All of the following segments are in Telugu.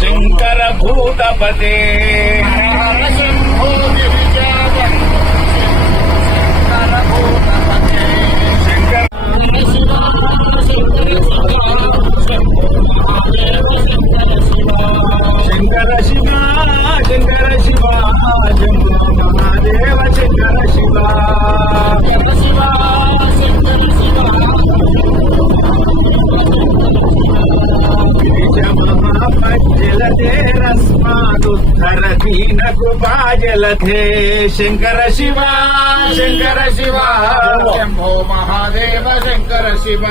శంకర భూతపతే. జలధేరస్మాదుద్ధర దీన శంకర శివ శంకర శివ శంభో మహాదేవ శంకర శివ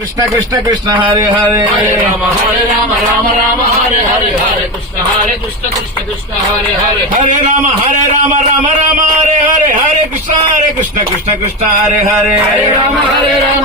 కృష్ణ కృష్ణ కృష్ణ హరే హరే రామ హరే రామ రామ రామ హరే హరే హరే కృష్ణ హరే కృష్ణ కృష్ణ కృష్ణ హరే హరే హరే రామ హరే రామ రామ రామ హరే హరే హరే కృష్ణ హరే కృష్ణ కృష్ణ కృష్ణ హరే హరే హరే రామ హరే రామ